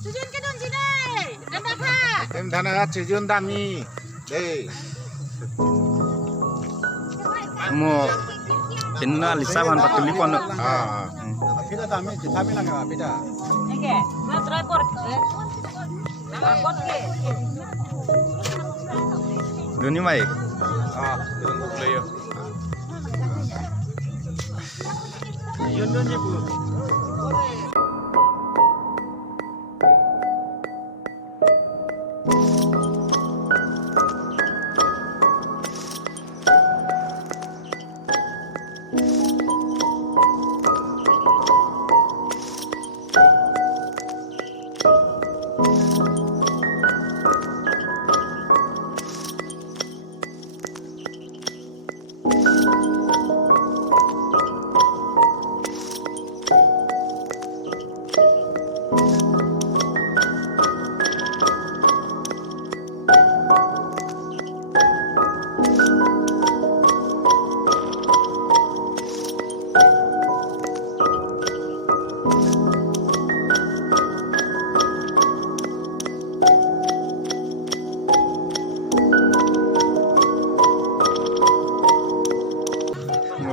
CHOJUN KEDUN sini. Dhentaghat. Dhentaghat CHOJUN dami. Deh. Mau pinna lisa ban patuli pon. Kita dami, kita bilang apa beda. Oke, mau tripod. Tripod ke. Duni mai. Turun bukle yo. Yundonnya bu.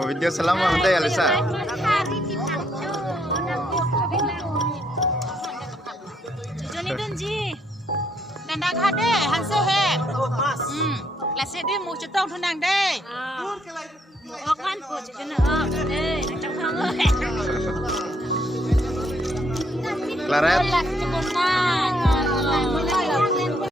Video selama nanti ya Lisa. CHOJUN idunji. Dhentaghat deh, hanse he. Lase deh mau cetok tunang deh. Okan po CHOJUN cetok hang Claret. Cebunan.